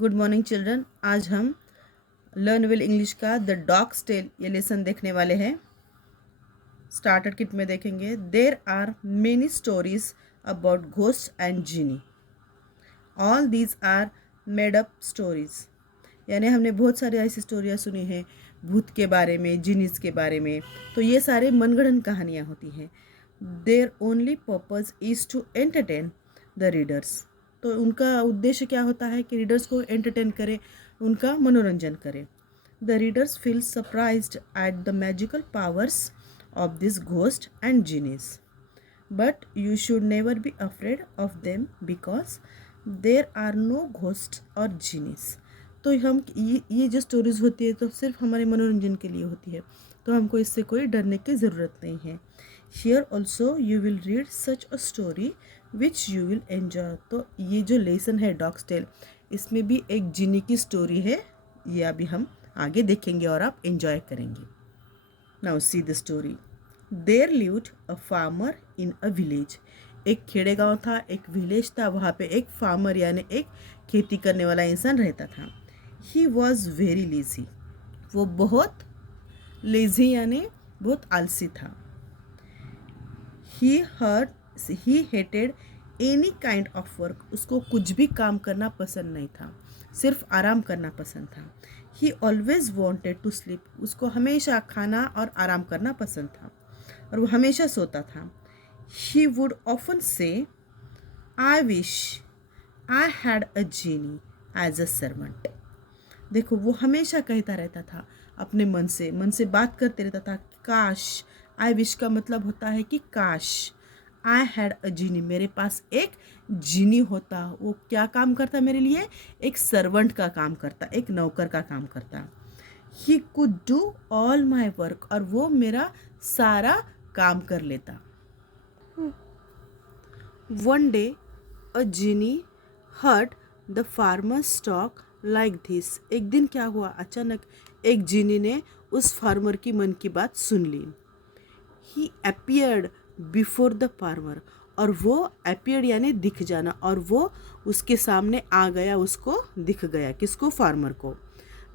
Good morning children. आज हम learn well English का द डॉग्स टेल ये लेसन देखने वाले हैं। स्टार्टर किट में देखेंगे there are many stories about ghost and genie. All these are made up stories, यानी हमने बहुत सारी ऐसी स्टोरियाँ सुनी हैं भूत के बारे में, जीनीस के बारे में। तो ये सारे मनगढ़ंत कहानियाँ होती हैं। Their only purpose is to entertain the readers. तो उनका उद्देश्य क्या होता है कि रीडर्स को एंटरटेन करे, उनका मनोरंजन करे। The readers feel surprised at the magical powers of this ghost and genies, but you should never be afraid of them because there are no ghosts or genies। तो हम ये जो स्टोरीज़ होती है तो सिर्फ हमारे मनोरंजन के लिए होती है, तो हमको इससे कोई डरने की ज़रूरत नहीं है। Here also you will read such a story which you will enjoy। तो ये जो लेसन है डॉग्स टेल, इसमें भी एक जिनी की स्टोरी है, ये अभी हम आगे देखेंगे और आप एंजॉय करेंगे। Now see the story। There lived a farmer in a village। एक खेड़े गांव था, एक विलेज था, वहाँ पे एक फार्मर यानी एक खेती करने वाला इंसान रहता था। He was very lazy। वो बहुत लेजी यानी बहुत आलसी था। He hated any kind of work। उसको कुछ भी काम करना पसंद नहीं था, सिर्फ आराम करना पसंद था। He always wanted to sleep। उसको हमेशा खाना और आराम करना पसंद था और वो हमेशा सोता था। He would often say, I wish I had a genie as a servant। देखो, वो हमेशा कहता रहता था अपने मन से बात करते रहता था। काश, आई विश का मतलब होता है कि काश, आई हैड अ जीनी, मेरे पास एक जीनी होता। वो क्या काम करता मेरे लिए? एक सर्वेंट का काम करता, एक नौकर का काम करता। He could do all my work, और वो मेरा सारा काम कर लेता। One day a genie heard the farmers talk like this. एक दिन क्या हुआ, अचानक एक जीनी ने उस फार्मर की मन की बात सुन ली। ही अपीयर्ड बिफोर द फार्मर, और वो अपीयर्ड यानी दिख जाना, और वो उसके सामने आ गया, उसको दिख गया। किसको? फार्मर को।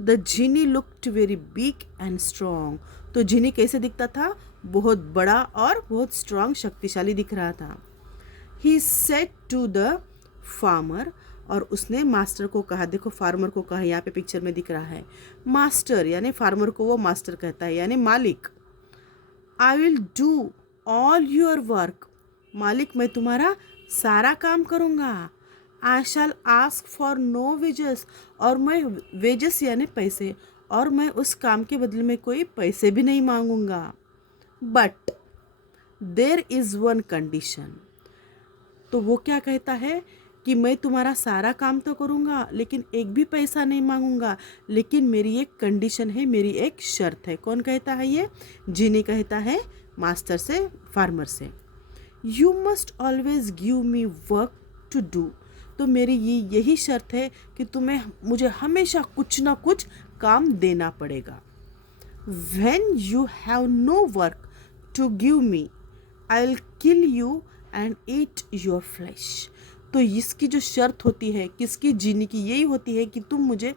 The genie looked very big and strong. तो जीनी कैसे दिखता था? बहुत बड़ा और बहुत स्ट्रॉन्ग, शक्तिशाली दिख रहा था। He said to the farmer, और उसने मास्टर को कहा। देखो, फार्मर को कहा, यहाँ पे पिक्चर में दिख रहा है मास्टर, यानी फार्मर को वो मास्टर कहता है, यानी मालिक। I will do all your work. मालिक, मैं तुम्हारा सारा काम करूँगा। आई शैल आस्क फॉर नो वेजेस, और मैं वेजेस यानी पैसे, और मैं उस काम के बदले में कोई पैसे भी नहीं मांगूंगा। But there is one condition. तो वो क्या कहता है कि मैं तुम्हारा सारा काम तो करूँगा, लेकिन एक भी पैसा नहीं मांगूंगा, लेकिन मेरी एक कंडीशन है, मेरी एक शर्त है। कौन कहता है ये? जीनी कहता है मास्टर से, फार्मर से। You must always give me work to do. तो मेरी यही शर्त है कि तुम्हें मुझे हमेशा कुछ ना कुछ काम देना पड़ेगा। When you have no work to give me, I'll kill you and eat your flesh। तो इसकी जो शर्त होती है, किसकी? जीनी की। यही होती है कि तुम मुझे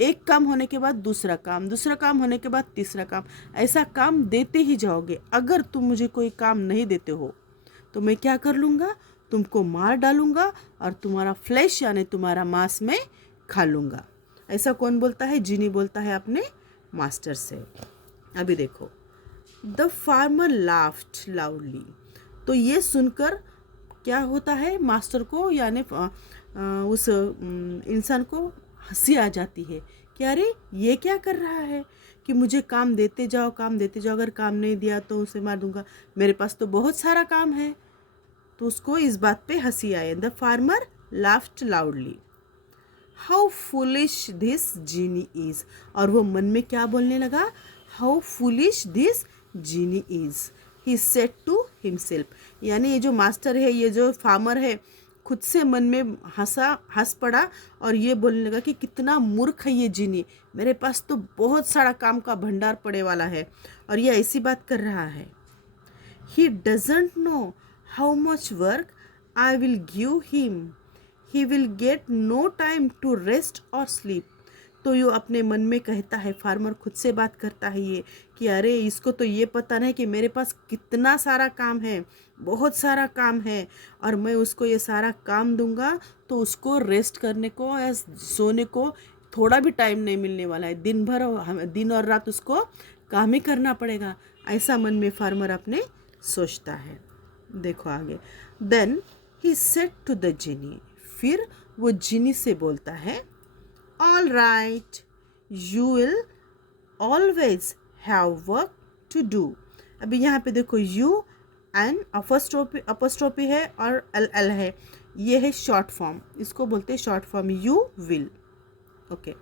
एक काम होने के बाद दूसरा काम, दूसरा काम होने के बाद तीसरा काम, ऐसा काम देते ही जाओगे। अगर तुम मुझे कोई काम नहीं देते हो तो मैं क्या कर लूँगा? तुमको मार डालूँगा और तुम्हारा फ्लैश यानी तुम्हारा मांस में खा लूँगा। ऐसा कौन बोलता है? जीनी बोलता है अपने मास्टर से। अभी देखो, द फार्मर लाफ्ड लाउडली। तो ये सुनकर क्या होता है? मास्टर को यानी उस इंसान को हंसी आ जाती है कि अरे ये क्या कर रहा है कि मुझे काम देते जाओ, काम देते जाओ, अगर काम नहीं दिया तो उसे मार दूंगा, मेरे पास तो बहुत सारा काम है। तो उसको इस बात पे हंसी आई। The farmer laughed loudly. How foolish this genie is. और वो मन में क्या बोलने लगा? How foolish this genie is, he said to himself. यानी ये जो मास्टर है, ये जो फार्मर है, खुद से मन में हंस पड़ा और ये बोलने लगा कि कितना मूर्ख है ये जीनी, मेरे पास तो बहुत सारा काम का भंडार पड़े वाला है और ये ऐसी बात कर रहा है। He doesn't know how much work I will give him. He will get no time to rest और स्लीप। तो ये अपने मन में कहता है, फार्मर खुद से बात करता है ये कि अरे इसको तो ये पता नहीं कि मेरे पास कितना सारा काम है, बहुत सारा काम है, और मैं उसको ये सारा काम दूंगा तो उसको रेस्ट करने को या सोने को थोड़ा भी टाइम नहीं मिलने वाला है। दिन भर दिन और रात उसको काम ही करना पड़ेगा। ऐसा मन में फार्मर अपने सोचता है। देखो आगे, then he said to the genie, फिर वो जिनी से बोलता है, all right, you will always have work to do. अभी यहाँ पे देखो यू एंड अपोस्ट्रोफी है और एल एल है, ये है शॉर्ट फॉर्म, इसको बोलते हैं short form you will. Okay,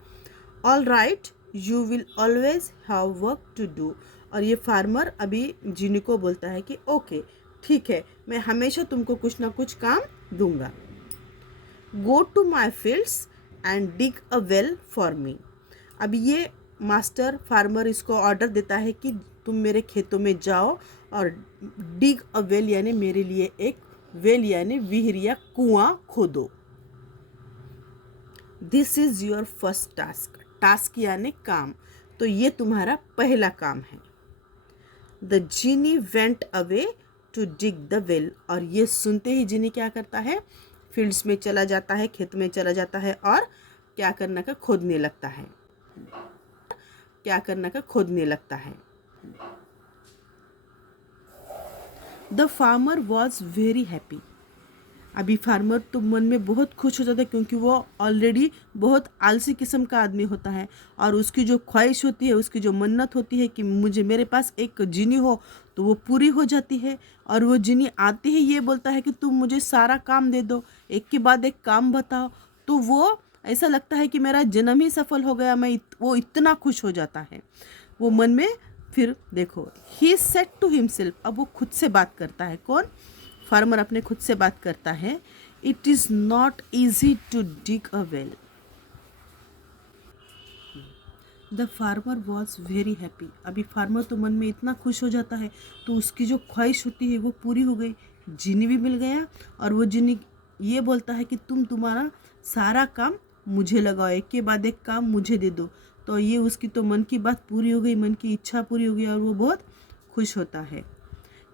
all right, you will always have work to do. और ये फार्मर अभी जिनी को बोलता है कि ओके ठीक है, मैं हमेशा तुमको कुछ ना कुछ काम दूंगा। Go to my fields and dig a well for me. अब ये मास्टर फार्मर इसको ऑर्डर देता है कि तुम मेरे खेतों में जाओ और डिग अ वेल यानी मेरे लिए एक वेल यानी विहिर या कुआं खोदो। This is your first task, task यानी काम, तो ये तुम्हारा पहला काम है। The genie went away to dig the well. और ये सुनते ही जीनी क्या करता है, फील्ड्स में चला जाता है, खेत में चला जाता है और क्या करना का खोदने लगता है, खोदने लगता है। The farmer was very happy. अभी फार्मर तो मन में बहुत खुश हो जाता है क्योंकि वो ऑलरेडी बहुत आलसी किस्म का आदमी होता है और उसकी जो ख्वाहिश होती है, उसकी जो मन्नत होती है कि मुझे मेरे पास एक जिनी हो, तो वो पूरी हो जाती है। और वो जिनी आते ही ये बोलता है कि तुम मुझे सारा काम दे दो, एक के बाद एक काम बताओ, तो वो ऐसा लगता है कि मेरा जन्म ही सफल हो गया। वो इतना खुश हो जाता है वो मन में। फिर देखो, ही सेड टू हिमसेल्फ, अब वो खुद से बात करता है। कौन? फार्मर अपने खुद से बात करता है। It is not easy to dig a well. The farmer was very happy. अभी फार्मर तो मन में इतना खुश हो जाता है, तो उसकी जो ख्वाहिश होती है वो पूरी हो गई, जिनी भी मिल गया। और वो जिनी ये बोलता है कि तुम्हारा सारा काम मुझे लगाओ, एक के बाद एक काम मुझे दे दो। तो ये उसकी तो मन की बात पूरी हो गई, मन की इच्छा पूरी हो गई और वो बहुत खुश होता है।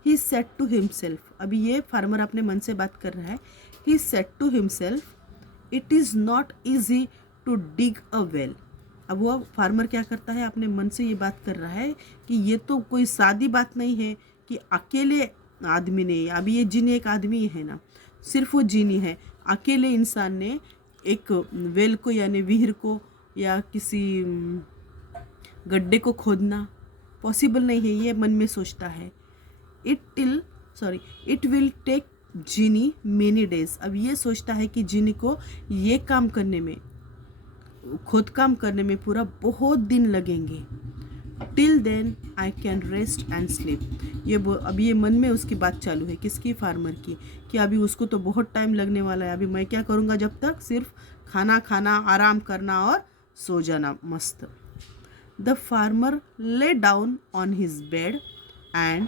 ही सेड टू हिमसेल्फ, अभी ये फार्मर अपने मन से बात कर रहा है। He said to himself, it is not easy to dig a well. अब वो फार्मर क्या करता है, अपने मन से ये बात कर रहा है कि ये तो कोई सादी बात नहीं है कि अकेले आदमी ने, अभी ये जिनी एक आदमी है ना, सिर्फ वो जिनी है, अकेले इंसान ने एक वेल को यानी विहिर को या किसी गड्ढे को खोदना पॉसिबल नहीं है, ये मन में सोचता है। It will take genie many days. अब ये सोचता है कि जिनी को ये काम करने में, खुद काम करने में पूरा बहुत दिन लगेंगे। Till then I can rest and sleep. अभी ये मन में उसकी बात चालू है, किसकी? फार्मर की, कि अभी उसको तो बहुत टाइम लगने वाला है, अभी मैं क्या करूँगा जब तक? सिर्फ खाना खाना, आराम करना और सो जाना मस्त। The farmer lay down on his bed and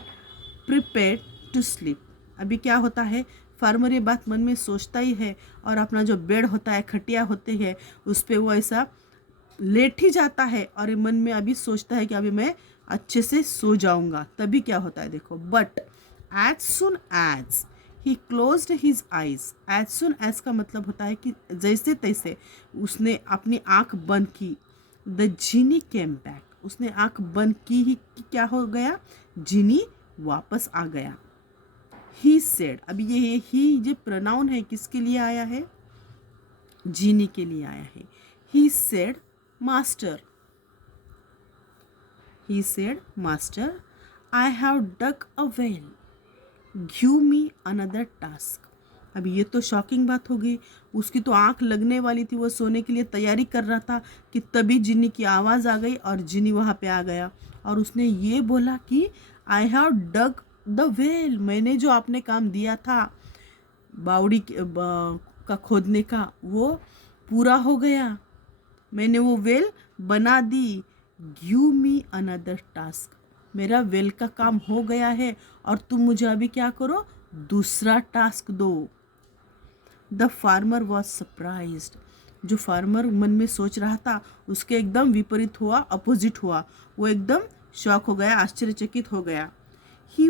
prepare to sleep. अभी क्या होता है, फार्मर ये बात मन में सोचता ही है और अपना जो बेड होता है, खटिया होते हैं, उस पर वो ऐसा लेट ही जाता है और मन में अभी सोचता है कि अभी मैं अच्छे से सो जाऊंगा। तभी क्या होता है देखो, but as soon as he closed his eyes. As soon as का मतलब होता है कि जैसे तैसे उसने अपनी आँख बंद की, द जिनी केम बैक, उसने आँख बंद की ही क्या हो गया, जिनी वापस आ गया। ही सेड, अभी ये ही जो प्रोनाउन है किसके लिए आया है? जिनी के लिए आया है। He said master, he said, master, I have dug a well, give me another task। अभी ये तो शॉकिंग बात हो गई, उसकी तो आंख लगने वाली थी, वो सोने के लिए तैयारी कर रहा था कि तभी जिनी की आवाज़ आ गई और जिनी वहाँ पे आ गया और उसने ये बोला कि I have dug the well, मैंने जो आपने काम दिया था बावड़ी का खोदने का, वो पूरा हो गया, मैंने वो वेल बना दी। गिव मी अनदर टास्क, मेरा वेल का काम हो गया है और तुम मुझे अभी क्या करो, दूसरा टास्क दो। The farmer was surprised. जो फार्मर मन में सोच रहा था उसके एकदम विपरीत हुआ, अपोजिट हुआ। वो एकदम शॉक हो गया, आश्चर्यचकित हो गया। He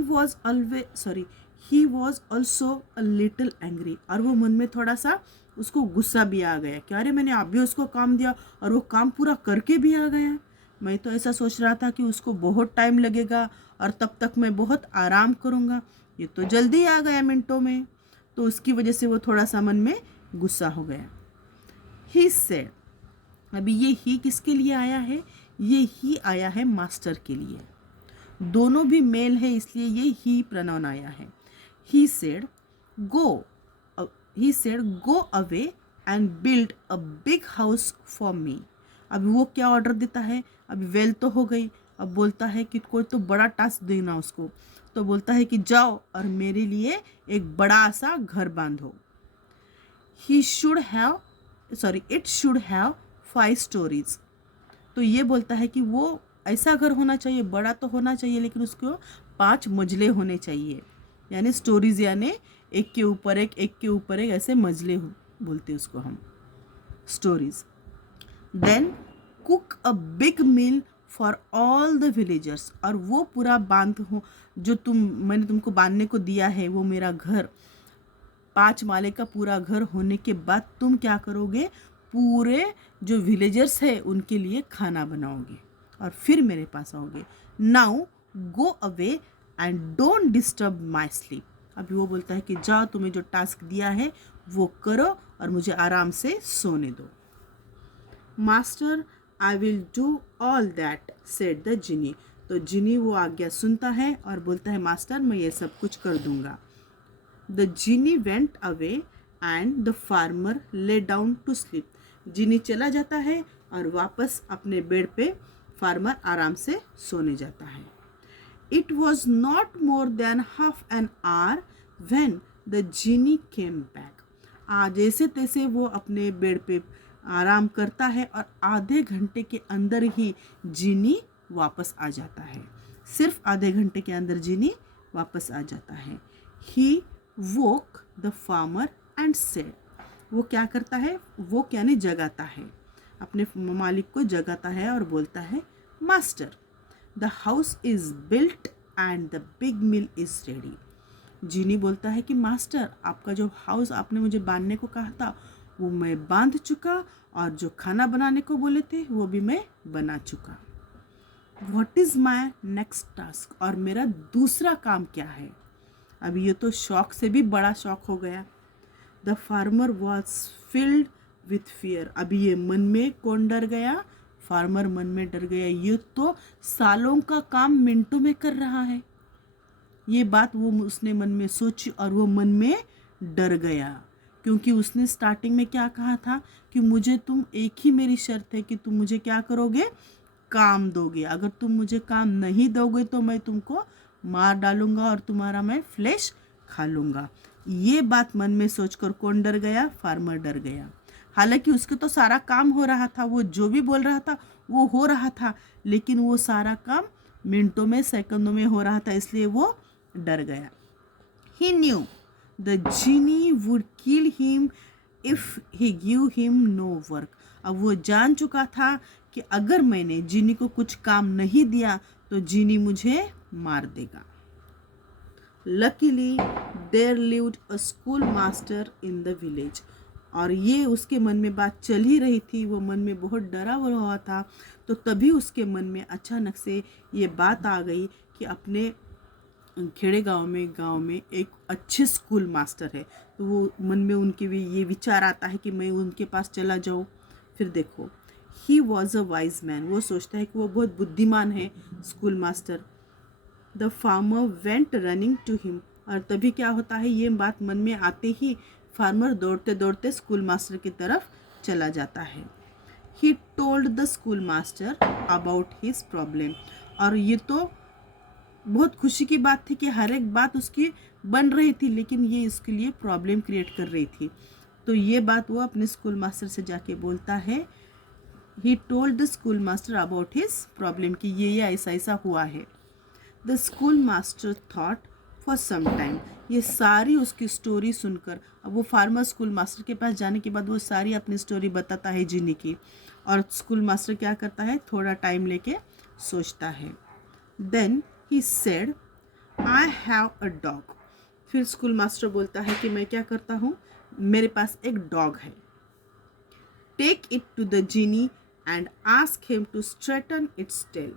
was also a little angry. और वो मन में थोड़ा सा उसको गुस्सा भी आ गया कि अरे मैंने अभी उसको काम दिया और वो काम पूरा करके भी आ गया। मैं तो ऐसा सोच रहा था कि उसको बहुत टाइम लगेगा और तब तक मैं बहुत आराम करूँगा, ये तो जल्दी आ गया मिनटों में। तो उसकी वजह से वो थोड़ा सा मन में गुस्सा हो गया। ही सेड, अभी ये ही किसके लिए आया है? ये ही आया है मास्टर के लिए। दोनों भी मेल है इसलिए ये ही प्रोनाउन आया है। He said go go away and build a big house for me. अभी वो क्या ऑर्डर देता है? अभी वेल तो हो गई, अब बोलता है कि कोई तो बड़ा टास्क देना उसको। तो बोलता है कि जाओ और मेरे लिए एक बड़ा सा घर बांधो। It should have 5 stories. तो ये बोलता है कि वो ऐसा घर होना चाहिए, बड़ा तो होना चाहिए लेकिन उसको 5 मंजिले होने चाहिए। यानी स्टोरीज, यानी एक के ऊपर एक, एक के ऊपर एक, ऐसे मंजिले बोलते हैं उसको हम, stories. Then cook a big meal for all the villagers. और वो पूरा बांध हो जो मैंने तुमको बांधने को दिया है, वो मेरा घर 5 माले का पूरा घर होने के बाद तुम क्या करोगे? पूरे जो विलेजर्स है उनके लिए खाना बनाओगे और फिर मेरे पास आओगे। Now go away and don't disturb my sleep. अभी वो बोलता है कि जाओ, तुम्हें जो टास्क दिया है वो करो और मुझे आराम से सोने दो। Master, I will do all that, said the जिनी। तो जिनी वो आज्ञा सुनता है और बोलता है मास्टर मैं ये सब कुछ कर दूंगा। The genie went away and the farmer lay down to sleep. Genie चला जाता है और वापस अपने बेड पे फार्मर आराम से सोने जाता है। It was not more than half an hour when the Jini came back. जैसे तैसे वो अपने बेड पे आराम करता है और आधे घंटे के अंदर ही जिनी वापस आ जाता है। सिर्फ आधे घंटे के अंदर जिनी वापस आ जाता है। ही वोक द फार्मर एंड सेड, वो क्या करता है? वो क्या नहीं जगाता है, अपने मालिक को जगाता है और बोलता है master, the house is built and the big mill is ready. Genie बोलता है कि मास्टर, आपका जो हाउस आपने मुझे बांधने को कहा था वो मैं बांध चुका और जो खाना बनाने को बोले थे वो भी मैं बना चुका। What is my next task, और मेरा दूसरा काम क्या है? अभी ये तो शौक से भी बड़ा शौक हो गया। The farmer was filled with fear. अभी ये मन में कौन डर गया? फार्मर मन में डर गया। ये तो सालों का काम मिनटों में कर रहा है। ये बात वो उसने मन में सोची और वो मन में डर गया, क्योंकि उसने स्टार्टिंग में क्या कहा था कि मुझे तुम, एक ही मेरी शर्त है कि तुम मुझे क्या करोगे? काम दोगे। अगर तुम मुझे काम नहीं दोगे तो मैं तुमको मार डालूंगा और तुम्हारा मैं फ्लैश खा लूँगा। ये बात मन में सोचकर कौन डर गया? फार्मर डर गया। हालांकि उसके तो सारा काम हो रहा था, वो जो भी बोल रहा था वो हो रहा था, लेकिन वो सारा काम मिनटों में, सेकंडों में हो रहा था, इसलिए वो डर गया। He knew the genie would kill him if he give him no work. अब वो जान चुका था कि अगर मैंने जिनी को कुछ काम नहीं दिया तो जिनी मुझे मार देगा। Luckily, there lived a schoolmaster in the village. और ये उसके मन में बात चल ही रही थी, वो मन में बहुत डरा हुआ था। तो तभी उसके मन में अचानक से ये बात आ गई कि अपने खेड़े गांव में एक अच्छे स्कूल मास्टर है। तो वो मन में उनके भी ये विचार आता है कि मैं उनके पास चला जाऊँ। फिर देखो, he was a wise man, वो सोचता है कि वो बहुत बुद्धिमान है school master. The farmer went running to him, और तभी क्या होता है, ये बात मन में आते ही फार्मर दौड़ते दौड़ते स्कूल मास्टर की तरफ चला जाता है। He told the school master about his problem, और ये तो बहुत खुशी की बात थी कि हर एक बात उसकी बन रही थी, लेकिन ये इसके लिए प्रॉब्लम क्रिएट कर रही थी। तो ये बात वो अपने स्कूल मास्टर से जाके बोलता है। He told the school master about his problem, कि ये ऐसा ऐसा हुआ है। The school master thought for some time. ये सारी उसकी स्टोरी सुनकर अब वो फार्मर स्कूल मास्टर के पास जाने के बाद वो सारी अपनी स्टोरी बताता है जिनी की, और स्कूल मास्टर क्या करता है, थोड़ा टाइम लेके सोचता है। Then he said, I have a dog. फिर स्कूल मास्टर बोलता है कि मैं क्या करता हूँ, मेरे पास एक डॉग है। Take it to the genie and ask him to straighten its tail.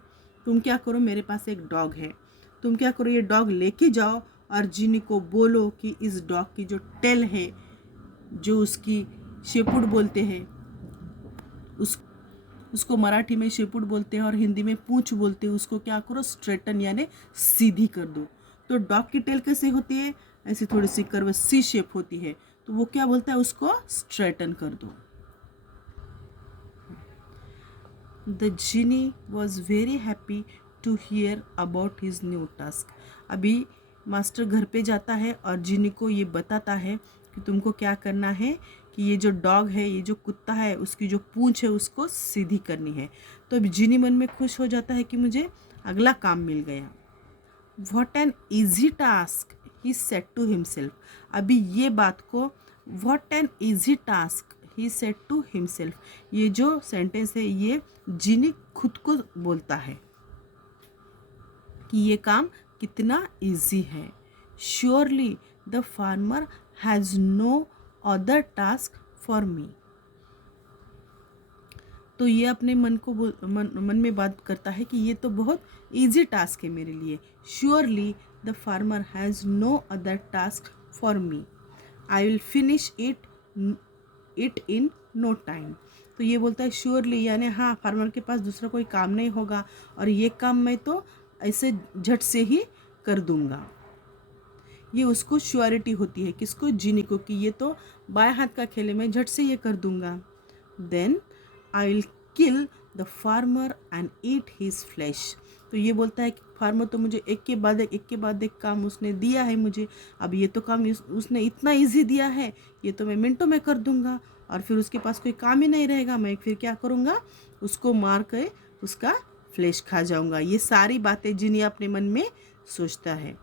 तुम क्या करो, मेरे पास एक डॉग है, तुम क्या करो, ये डॉग लेके जाओ और जीनी को बोलो कि इस डॉग की जो टेल है, जो उसकी शेपुड़ बोलते हैं, उसको मराठी में शेपुड़ बोलते हैं और हिंदी में पूंछ बोलते हैं, उसको क्या करो, स्ट्रेटन यानी सीधी कर दो। तो डॉग की टेल कैसे होती है, ऐसी थोड़ी सी कर्व सी शेप होती है, तो वो क्या बोलता है, उसको स्ट्रेटन कर दो। The genie was very happy to hear about his new task. अभी मास्टर घर पे जाता है और जिनी को ये बताता है कि तुमको क्या करना है, कि ये जो डॉग है, ये जो कुत्ता है, उसकी जो पूंछ है उसको सीधी करनी है। तो अब जिनी मन में खुश हो जाता है कि मुझे अगला काम मिल गया। What an easy task, he said to himself. अभी ये बात को what an easy task he said to himself, ये जो सेंटेंस है ये जिनी खुद को बोलता है कि ये काम कितना इजी है। Surely the farmer has no other task for me. तो ये अपने मन में बात करता है कि ये तो बहुत इजी टास्क है मेरे लिए। Surely the farmer has no other task for me, I will finish it in no time. तो ये बोलता है श्योरली यानी हाँ, फार्मर के पास दूसरा कोई काम नहीं होगा और ये काम मैं तो ऐसे झट से ही कर दूंगा। ये उसको श्योरिटी होती है, किसको, जिनी को, कि ये तो बाएं हाथ का खेल है, मैं झट से ये कर दूंगा। Then I will kill the farmer and eat his flesh. तो ये बोलता है कि फार्मर तो मुझे एक के बाद एक काम उसने दिया है मुझे, अब ये तो काम उसने इतना इजी दिया है, ये तो मैं मिनटों में कर दूंगा और फिर उसके पास कोई काम ही नहीं रहेगा, मैं फिर क्या करूँगा, उसको मार कर उसका फ्लैश खा जाऊँगा। ये सारी बातें जिनी अपने मन में सोचता है।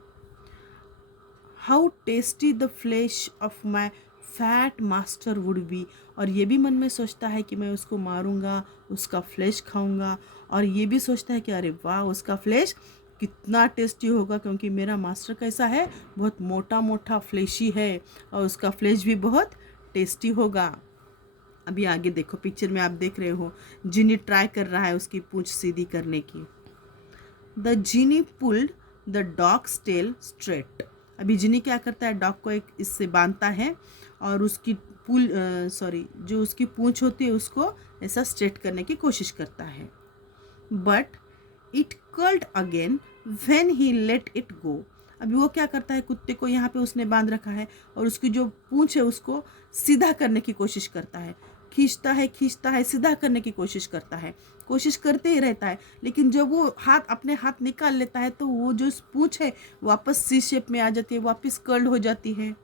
How tasty the flash of my fat master would be. और ये भी मन में सोचता है कि मैं उसको मारूंगा, उसका फ्लैश खाऊंगा, और ये भी सोचता है कि अरे वाह, उसका फ्लैश कितना टेस्टी होगा, क्योंकि मेरा मास्टर कैसा है, बहुत मोटा मोटा फ्लैशी है और उसका फ्लैश भी बहुत टेस्टी होगा। अभी आगे देखो, पिक्चर में आप देख रहे हो जिनी ट्राई कर रहा है उसकी पूंछ सीधी करने की। The genie pulled the dog's tail straight. अभी जिनी क्या करता है, डॉग को एक इससे बांधता है और उसकी जो उसकी पूंछ होती है उसको ऐसा स्ट्रेट करने की कोशिश करता है। But it curled again when he let it go. अभी वो क्या करता है, कुत्ते को यहाँ पे उसने बांध रखा है और उसकी जो पूंछ है उसको सीधा करने की कोशिश करता है, खींचता है, सीधा करने की कोशिश करता है, कोशिश करते ही रहता है, लेकिन जब वो अपने हाथ निकाल लेता है तो वो जो पूंछ है वापस सी शेप में आ जाती है, वापस कर्ल्ड हो जाती है।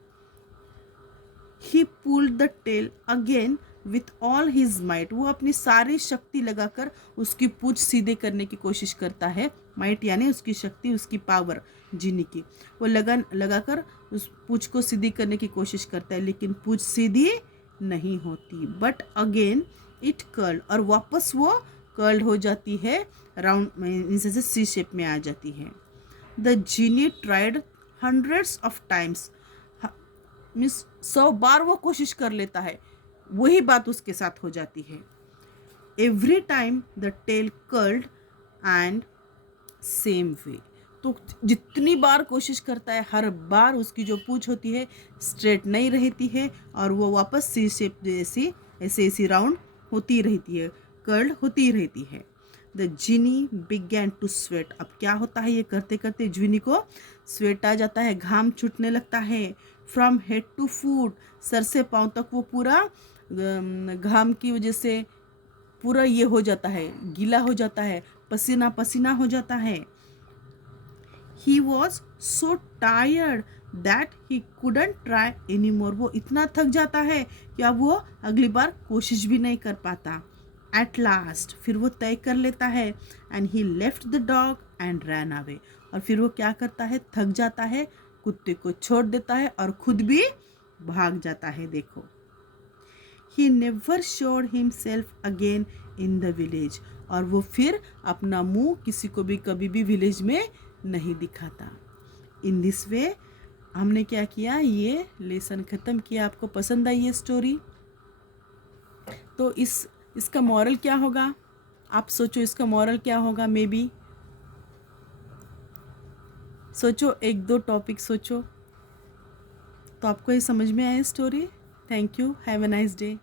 He pulled the tail again with all his might. वो अपनी सारी शक्ति लगाकर उसकी पूंछ सीधे करने की कोशिश करता है। माइट यानी उसकी शक्ति, उसकी पावर, जिनी की। वो लगाकर उस पूंछ को सीधी करने की कोशिश करता है, लेकिन पूंछ सीधी नहीं होती। बट अगेन इट कर्ल्ड, और वापस वो कर्ल्ड हो जाती है, राउंड से सी शेप में आ जाती है। The Jini tried hundreds of times, means 100 बार वो कोशिश कर लेता है, वही बात उसके साथ हो जाती है। Every time the tail curled and same way. तो जितनी बार कोशिश करता है, हर बार उसकी जो पूंछ होती है स्ट्रेट नहीं रहती है और वो वापस सी शेप जैसी ऐसी राउंड होती रहती है, कर्ल्ड होती रहती है। The genie began to sweat. अब क्या होता है, ये करते करते जिनी को स्वेट आ जाता है, घाम छूटने लगता है। फ्रॉम हेड टू फुट, सर से पाँव तक वो पूरा घाम की वजह से पूरा ये हो जाता है, गीला हो जाता है, पसीना पसीना हो जाता है। He was so tired that he couldn't try anymore. वो इतना थक जाता है कि अब वो अगली बार कोशिश भी नहीं कर पाता। At last, फिर वो तय कर लेता है, and he left the dog and ran away. और फिर वो क्या करता है, थक जाता है, कुत्ते को छोड़ देता है और खुद भी भाग जाता है। देखो, he never showed himself again in the village, और वो फिर अपना मुंह किसी को भी कभी भी विलेज में नहीं दिखाता। इन दिस वे हमने क्या किया, ये लेसन ख़त्म किया। आपको पसंद आई ये स्टोरी? तो इसका मॉरल क्या होगा? आप सोचो इसका मॉरल क्या होगा। मे बी सोचो, एक दो टॉपिक सोचो। तो आपको ये समझ में आया story? Thank you, have a nice day.